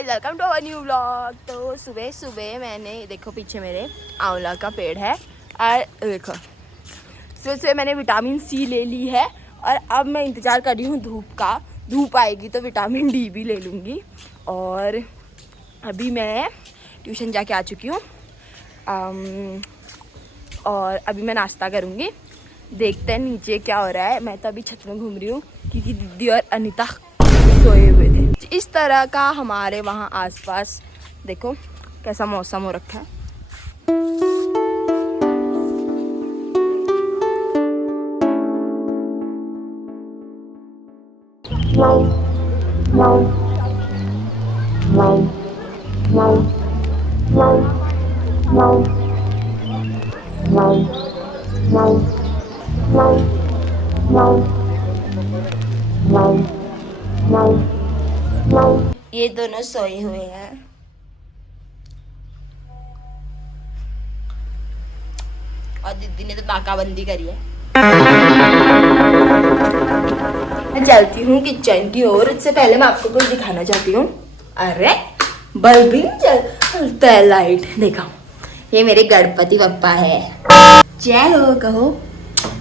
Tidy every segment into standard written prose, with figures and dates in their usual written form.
Guys welcome to our new vlog. तो सुबह सुबह मैंने देखो पीछे मेरे आंवला का पेड़ है और देखो फिर से मैंने विटामिन सी ले ली है और अब मैं इंतज़ार कर रही हूँ धूप का। धूप आएगी तो विटामिन डी भी ले लूँगी। और अभी मैं ट्यूशन जाके आ चुकी हूँ और अभी मैं नाश्ता करूँगी। देखते हैं नीचे क्या हो रहा है। मैं तो अभी छत में घूम रही हूँ क्योंकि दीदी और अनीता सोए हुए थे। इस तरह का हमारे वहाँ आसपास देखो कैसा मौसम हो रखा है। ये दोनों सोए हुए हैं। और दीदी ने तो नाकाबंदी करी है। मैं चलती हूँ किचन की ओर। इससे पहले मैं आपको कुछ दिखाना चाहती हूँ। अरे बल्ब ही चलता है, लाइट देखो। ये मेरे गणपति बप्पा है। जय हो कहो।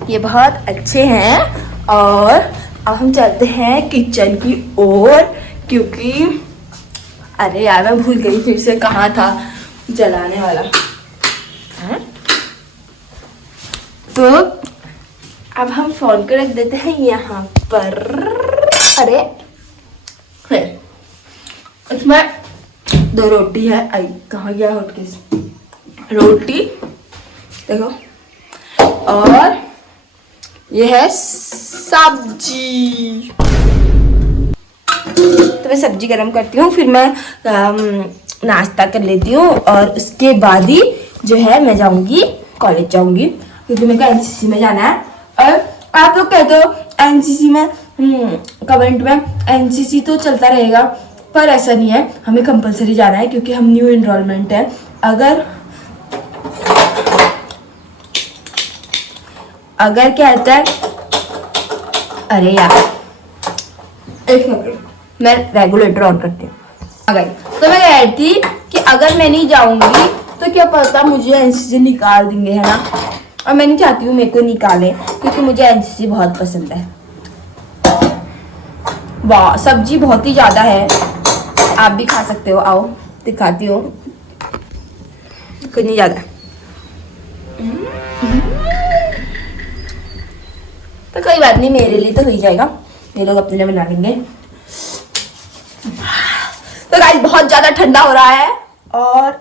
ये बहुत अच्छे हैं। और अब हम चलते हैं किचन की ओर क्योंकि अरे यार मैं भूल गई फिर से कहाँ था जलाने वाला है? तो अब हम फोन को रख देते हैं यहाँ पर। अरे इसमें 2 रोटी है। आई कहाँ गया हॉटकेस? रोटी देखो और ये है सब्जी। तो मैं सब्जी गरम करती हूँ फिर मैं नाश्ता कर लेती हूँ और उसके बाद ही जो है मैं जाऊँगी कॉलेज जाऊँगी क्योंकि मेरे को एनसीसी में जाना है। और आप लोग कहते हो एनसीसी में कमेंट में एनसीसी तो चलता रहेगा, पर ऐसा नहीं है। हमें कंपलसरी जाना है क्योंकि हम न्यू एनरोलमेंट है। अगर कहता है अरे यार एक मिनट मैं रेगुलेटर ऑन करती हूँ। तो मैं कह रही थी कि अगर मैं नहीं जाऊंगी तो क्या पता मुझे एनसीसी निकाल देंगे, है ना। और मैं नहीं चाहती हूँ मेरे को निकालें क्योंकि मुझे एनसीसी बहुत पसंद है। वाह सब्जी बहुत ही ज्यादा है, आप भी खा सकते हो। आओ दिखाती हूँ। कितनी ज्यादा तो कोई बात नहीं, मेरे लिए तो हो ही जाएगा। ये लोग अपने लिए बना लेंगे। तो गाइस बहुत ज्यादा ठंडा हो रहा है और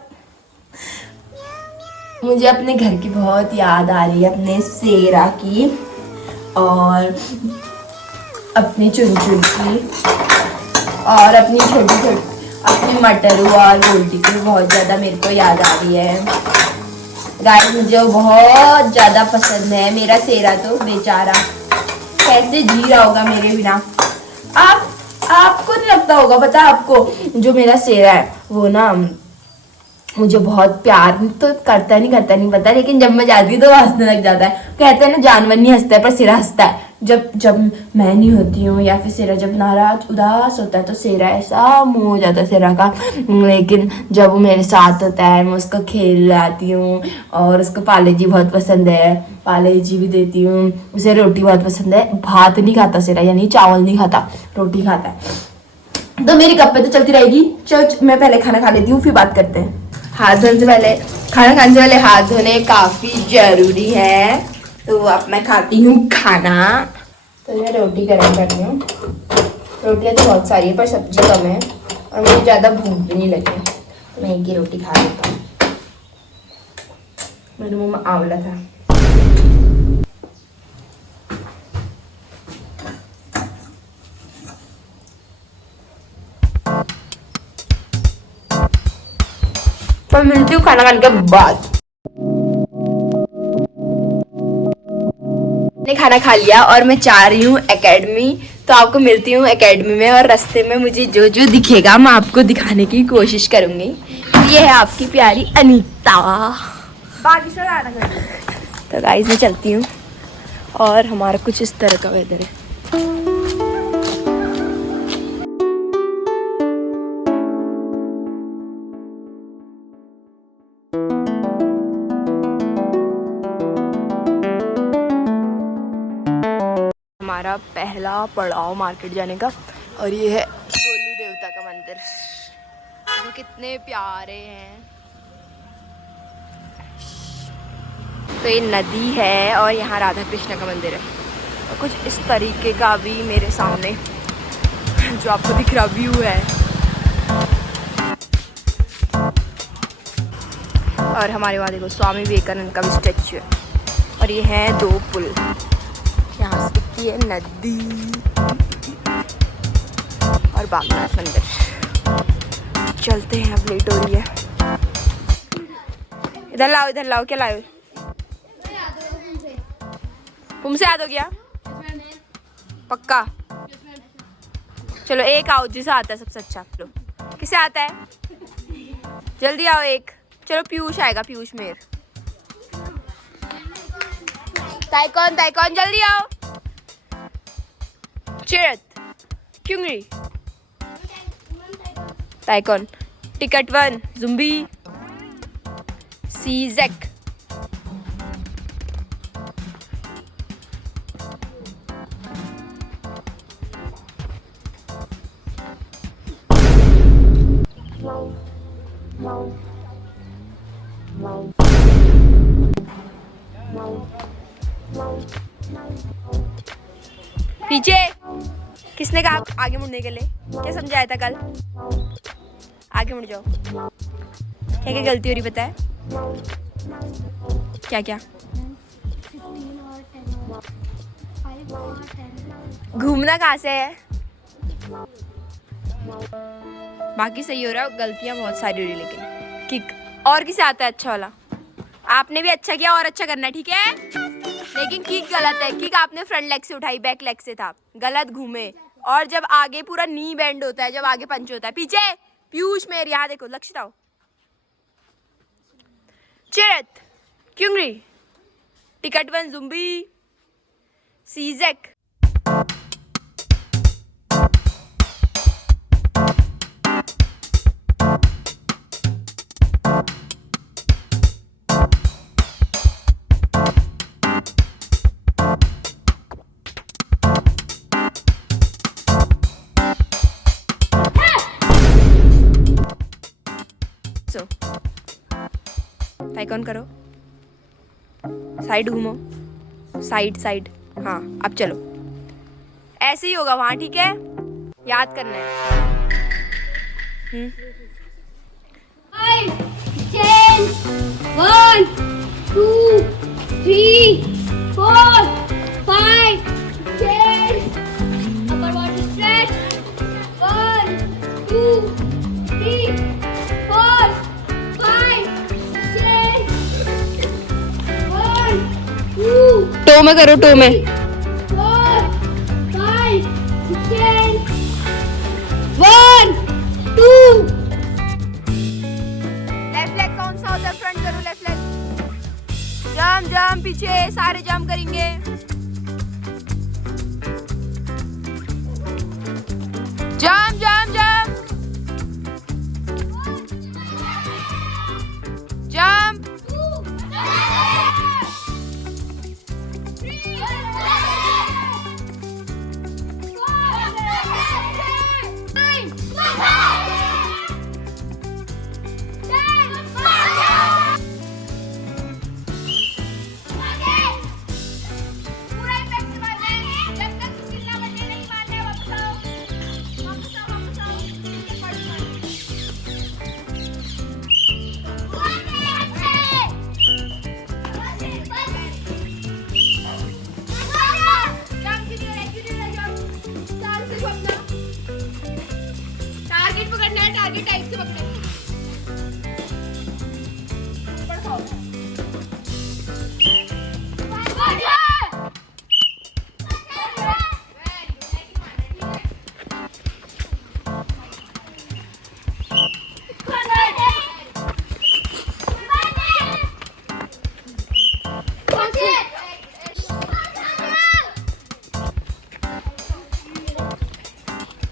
मुझे अपने घर की बहुत याद आ रही है, अपने सेरा की और अपनी चुन की और अपनी छोटी अपनी मटर और गोल्डी की बहुत ज्यादा मेरे को याद आ रही है। गाइस मुझे बहुत ज्यादा पसंद है। मेरा सेरा तो बेचारा कैसे जी रहा होगा मेरे बिना। आपको नहीं लगता होगा, पता है आपको जो मेरा सेरा है वो ना मुझे बहुत प्यार तो करता नहीं पता, लेकिन जब मैं जाती हूँ तो वो हंसने लग जाता है। कहते हैं ना जानवर नहीं हंसता है पर सेरा हंसता है। जब मैं नहीं होती हूँ या फिर सेरा जब नाराज उदास होता है तो सेरा ऐसा मुंह हो जाता है सेरा का। लेकिन जब वो मेरे साथ होता है मैं उसको खेल लाती हूँ और उसको पाले जी बहुत पसंद है, पाले जी भी देती हूँ। उसे रोटी बहुत पसंद है। भात नहीं खाता सेरा, यानी चावल नहीं खाता, रोटी खाता है। तो मेरी गप्पे तो चलती रहेगी। चल मैं पहले खाना खा लेती हूँ फिर बात करते हैं। हाथ धोने से पहले खाना खाने से पहले हाथ धोने काफ़ी ज़रूरी है। तो अब मैं खाती हूँ खाना। तो मैं रोटी गरम कर रही हूँ। रोटियाँ तो बहुत सारी है पर सब्जी कम है और मुझे ज़्यादा भूख भी नहीं लगी तो मैं एक ही रोटी खा लेता हूँ। मेरे मुँह में आंवला था। तो मिलती हूँ खाना खाने के बाद। मैंने खाना खा लिया और मैं जा रही हूँ एकेडमी। तो आपको मिलती हूँ एकेडमी में और रास्ते में मुझे जो जो दिखेगा मैं आपको दिखाने की कोशिश करूँगी। ये है आपकी प्यारी अनीता। बाकी सब आना कर। तो गाइस मैं चलती हूँ और हमारा कुछ इस तरह का वेदर है। हमारा पहला पड़ाव मार्केट जाने का। और ये है गोलू देवता का मंदिर, वो कितने प्यारे हैं। तो ये नदी है और यहाँ राधा कृष्ण का मंदिर है। और कुछ इस तरीके का भी मेरे सामने जो आपको दिख रहा व्यू है। और हमारे वहाँ देखो स्वामी विवेकानंद का भी स्टैचू है। और ये है 2 पुल, यहाँ से दिखती है नदी और बागनाथ मंदिर। चलते हैं, अब लेट हो रही है। इधर लाओ, इधर लाओ। क्या लाओ? तुमसे याद हो गया पक्का? चलो एक आओ, जिसे आता है सबसे अच्छा। लो, किसे आता है? जल्दी आओ एक। चलो पीयूष आएगा, पीयूष मेर। ताइकॉन, ताइकॉन जल्दी आओ। चिरत, क्यूंगरी, ताइकॉन, टिकट 1, जुम्बी, सीजेक। पीछे किसने कहा आगे मुड़ने के लिए? क्या समझाया था कल? आगे मुड़ जाओ। क्या क्या गलती हो रही पता है? क्या क्या? घूमना कहाँ से है? बाकी सही हो रहा है, गलतियां बहुत सारी हो रही। लेकिन किक और किसे आता है अच्छा वाला? आपने भी अच्छा किया, और अच्छा करना है, ठीक है? लेकिन किक गलत है। किक आपने फ्रंट लेग से उठाई, बैक लेग से था, गलत घूमे। और जब आगे पूरा नी बेंड होता है, जब आगे पंच होता है। पीछे पीयूष मेरे, यहाँ देखो, लक्षित आओ। चिरत, क्यूंगरी, टिकट 1, जुम्बी, सीजेक। ताइकॉन करो, साइड घूमो, साइड साइड। हाँ अब चलो, ऐसे ही होगा वहाँ, ठीक है? याद करना है। 1 2 3 4 5 6 upper body stretch 1 2 3 4 5 6 1 2 टो में करो, टो में। 4 5 6 1 2 लेफ्ट लेग कौन सा होता है? फ्रंट करो, लेफ्ट लेग। जंप जंप, पीछे सारे जंप करेंगे। Jump jump jump jump. Target पकड़ना है, टारगेट टाइप से पकड़ना है।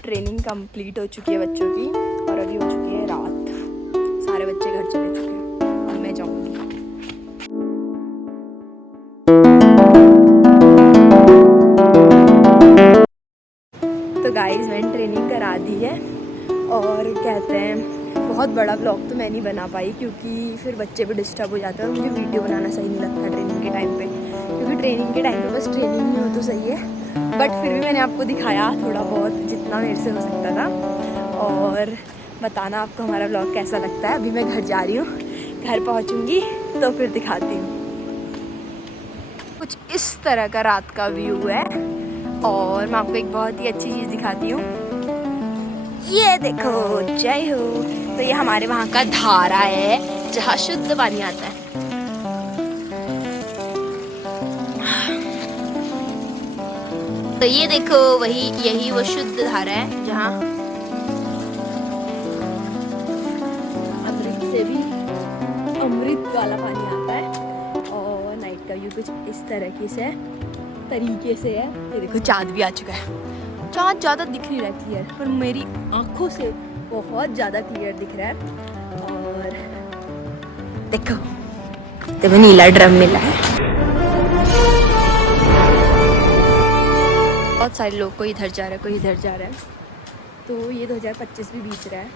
ट्रेनिंग कंप्लीट हो चुकी है बच्चों की, और अभी हो चुकी है रात। सारे बच्चे घर चले चुके हैं और मैं जाऊंगी। तो गाइस मैंने ट्रेनिंग करा दी है और कहते हैं बहुत बड़ा ब्लॉग तो मैं नहीं बना पाई क्योंकि फिर बच्चे भी डिस्टर्ब हो जाते हैं और मुझे वीडियो बनाना सही नहीं लगता ट्रेनिंग के टाइम पे, क्योंकि ट्रेनिंग के टाइम पे बस ट्रेनिंग ही हो तो सही है, बट फिर भी मैंने आपको दिखाया थोड़ा बहुत जितना मेरे से हो सकता था। और बताना आपको हमारा ब्लॉग कैसा लगता है। अभी मैं घर जा रही हूँ, घर पहुँचूँगी तो फिर दिखाती हूँ। कुछ इस तरह का रात का व्यू है और मैं आपको एक बहुत ही अच्छी चीज़ दिखाती हूँ। ये देखो, जय हो। तो ये हमारे वहाँ का धारा है जहाँ शुद्ध पानी आता है। तो ये देखो, यही वो शुद्ध धारा है जहाँ अमृत से भी अमृत वाला पानी आता है। और नाइट का व्यू कुछ इस तरीके से है। ये देखो, चाँद भी आ चुका है। चाँद ज़्यादा दिख नहीं रहा क्लियर, पर मेरी आँखों से बहुत ज़्यादा क्लियर दिख रहा है। और देखो, तो नीला ड्रम मिला है। बहुत सारे लोग कोई इधर जा रहा है, कोई इधर जा रहा है। तो ये 2025 भी बीत रहा है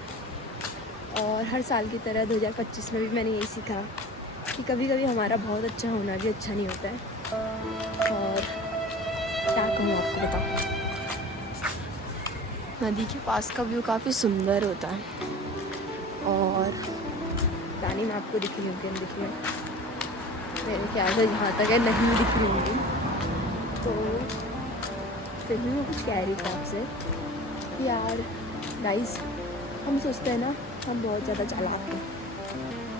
और हर साल की तरह 2025 में भी मैंने यही सीखा कि कभी कभी हमारा बहुत अच्छा होना भी अच्छा नहीं होता है। और क्या कहूँ आपको बताओ, नदी के पास का व्यू काफ़ी सुंदर होता है। और रानी में आपको दिख रही होगी, देखिए मेरे ख्याल से जहाँ तक है नहीं दिख रही होंगी। तो फिर भी मैं कुछ कह रही थी आपसे कि यार गाइस, हम सोचते हैं ना हम बहुत ज़्यादा चालाक हैं।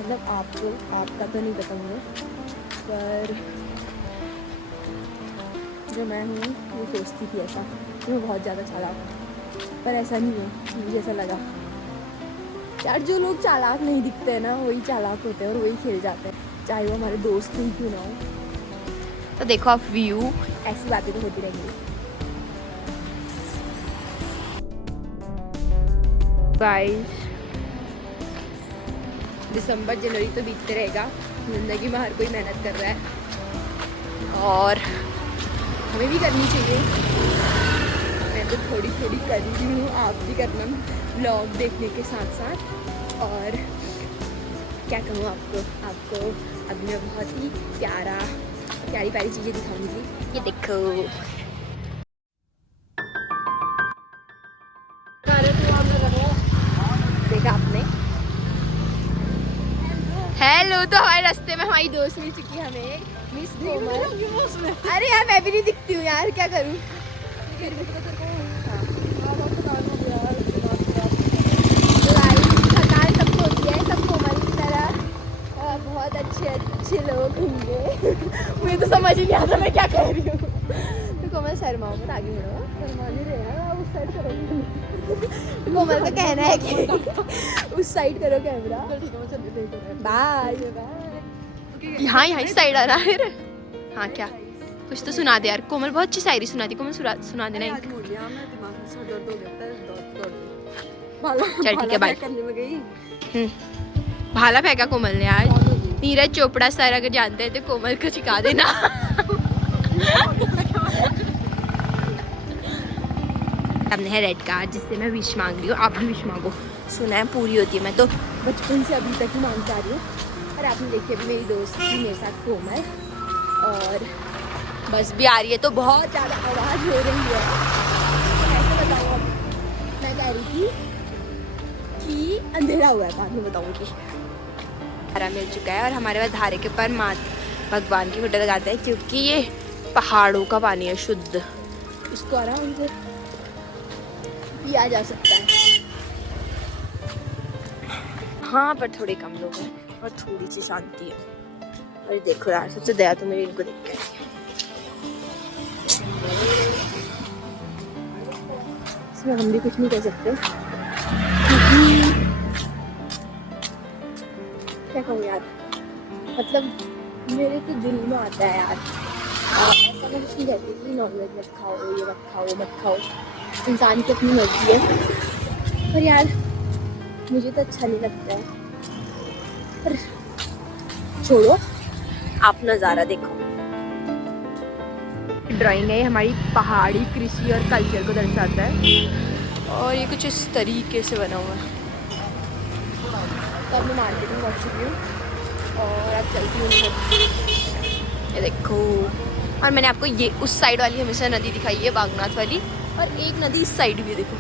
मतलब आपका तो नहीं पता मुझे, पर जो मैं हूँ वो सोचती थी ऐसा कि मैं बहुत ज़्यादा चालाक हूँ, पर ऐसा नहीं है। मुझे ऐसा लगा यार, जो लोग चालाक नहीं दिखते हैं ना वही चालाक होते हैं और वही खेल जाते हैं, चाहे वो हमारे दोस्त ही क्यों ना हो। तो देखो आप व्यू, ऐसी बातें तो होती रहेंगी। गाइस, दिसंबर जनवरी तो बीतते रहेगा, जिंदगी में हर कोई मेहनत कर रहा है और हमें भी करनी चाहिए। मैं तो थोड़ी थोड़ी कर रही हूँ, आप भी करना ब्लॉग देखने के साथ साथ। और क्या कहूँ आपको अभी मैं बहुत ही प्यारी चीज़ें दिखाऊंगी। ये देखो, देखा आपने। हेलो, तो हमारे रास्ते में हमारी दोस्त मिल चुकी है हमें, मिस कोमल। अरे यार, मैं भी नहीं दिखती हूँ यार, क्या करूँ। थकान सबको होती है, सब कोमल की तरह बहुत अच्छे लोग होंगे। मुझे तो समझ ही नहीं आता मैं क्या कह रही हूँ। तो कोमल शर्माओ मत, आगे बढ़ो। शर्मा नहीं रहे हैं, आप उस साइड करो। कोमल का कहना है कि उस साइड करो कैमरा। Bye bye. यहाँ इस साइड आ रहा है। हाँ, क्या कुछ तो सुना दे यार। कोमल बहुत अच्छी शायरी सुनाती, कोमल सुना देना। चल ठीक है, बाय। भाला फेंका कोमल ने आज। नीरज चोपड़ा सर अगर जानते हैं तो कोमल को सिखा देना। हमने है रेड कार्ड जिससे मैं विश मांग रही हूँ, आप भी विश मांगो। सुना है पूरी होती है, मैं तो बचपन से अभी तक ही मांगता रही हूँ। और आपने देखी अभी मेरी दोस्त थी मेरे साथ कोमल, और बस भी आ रही है तो बहुत ज़्यादा आवाज़ हो रही है। कैसे बताऊँ अब, मैं कह रही थी कि अंधेरा हुआ है, बाद में बताऊँगी। धारा मिल चुका है और हमारे पास धारे के ऊपर माँ भगवान की फोटो लगाते हैं क्योंकि ये पहाड़ों का पानी है शुद्ध, इसको आराम से पिया जा सकता है। हाँ, पर थोड़े कम लोग हैं और थोड़ी सी शांति है। और देखो यार, सबसे दया तो मेरी इनको देख के इसमें हम भी कुछ नहीं कर सकते क्योंकि क्या कहूँ यार, मतलब मेरे तो दिल में आता है यार। ऐसा मैं कुछ नहीं कहती कि नॉनवेज मत खाओ, ये मत खाओ, वो मत खाओ, इंसान की अपनी मर्जी है। पर यार मुझे तो अच्छा नहीं लगता है। पर छोड़ो, आप नज़ारा देखो। ड्राइंग है, ये हमारी पहाड़ी कृषि और कल्चर को दर्शाता है और ये कुछ इस तरीके से बना हुआ है। तो अब मैं मार्केट में पहुँच चुकी हूँ और अब चलती हूँ। ये देखो, और मैंने आपको ये उस साइड वाली हमेशा नदी दिखाई है, बागनाथ वाली, और एक नदी इस साइड भी देखो,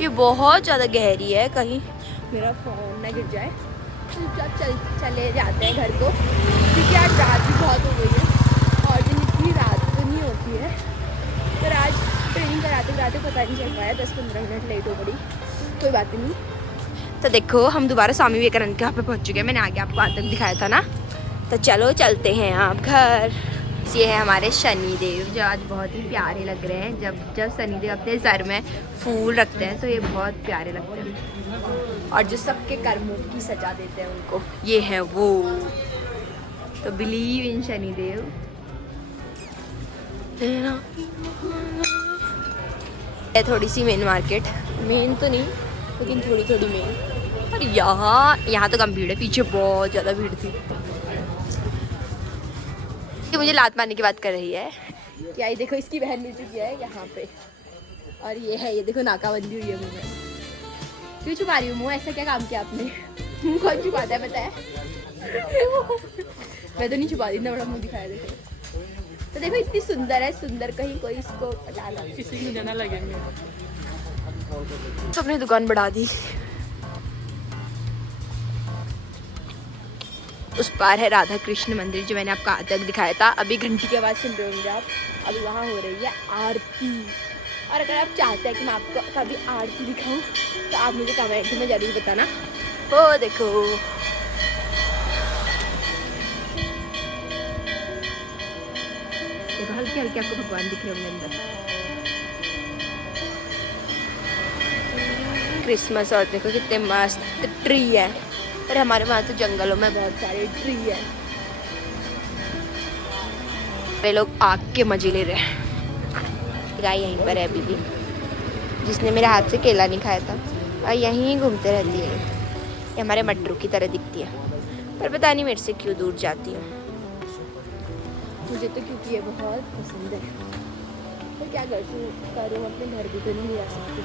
ये बहुत ज़्यादा गहरी है, कहीं मेरा फ़ोन ना गिर जाए। चुपचाप चले जाते हैं घर को, क्योंकि आज रात भी बहुत हो गई है और दिन इतनी रात तो नहीं होती है, पर आज ट्रेनिंग कराते कराते पता नहीं चल पाया, 10-15 मिनट लेट हो गई, कोई बात नहीं। तो देखो हम दोबारा स्वामी विवेकानंद के यहाँ पे पहुँच चुके हैं, मैंने आगे आपको आज तक दिखाया था ना। तो चलो चलते हैं आप घर। ये है हमारे शनिदेव, जो आज बहुत ही प्यारे लग रहे हैं। जब शनिदेव अपने सर में फूल रखते हैं तो ये बहुत प्यारे लगते हैं, और जो सबके कर्मों की सजा देते हैं उनको, ये है वो। तो बिलीव इन शनिदेव। थोड़ी सी मेन मार्केट, मेन तो नहीं लेकिन थोड़ी थोड़ी मेन। और यहाँ तो कम भीड़ है, पीछे बहुत ज़्यादा भीड़ थी। ये मुझे लात मारने की बात कर रही है क्या? ये देखो, इसकी बहन मिल चुकी है यहाँ पे, और ये है, ये देखो नाकाबंदी हुई है मुँह में। क्यों छुपा रही हूँ मुँह? ऐसा क्या काम किया आपने? मुँह कौन छुपाता है पता है? मैं तो नहीं छुपा रही, इतना बड़ा मुँह दिखाया। देखो तो देखो, इतनी सुंदर है, सुंदर कहीं कोई इसको डाला, किसी को जाना लगेंगे। तो अपनी दुकान बढ़ा दी। उस पार है राधा कृष्ण मंदिर, जो मैंने आपको आज तक दिखाया था। अभी घंटी की आवाज़ सुन रहे होंगे आप, अभी वहाँ हो रही है आरती। और अगर आप चाहते हैं कि मैं आपको कभी आरती दिखाऊं तो आप मुझे कमेंट में ज़रूर बताना। ओ देखो, हल्के हल्के आपको भगवान दिख रहे होंगे अंदर। क्रिसमस, और देखो कितने मस्त ट्री है। और हमारे वहाँ तो जंगलों में बहुत सारे ट्री है। ये लोग आग के मजे ले रहे हैं। गाय यहीं पर है अभी भी, जिसने मेरे हाथ से केला नहीं खाया था, और यहीं घूमते रहती है। ये हमारे मटरू की तरह दिखती है, पर पता नहीं मेरे से क्यों दूर जाती है। मुझे तो क्योंकि ये बहुत पसंद है, तो क्या करूँ, अपने घर भी तो नहीं जा सकती।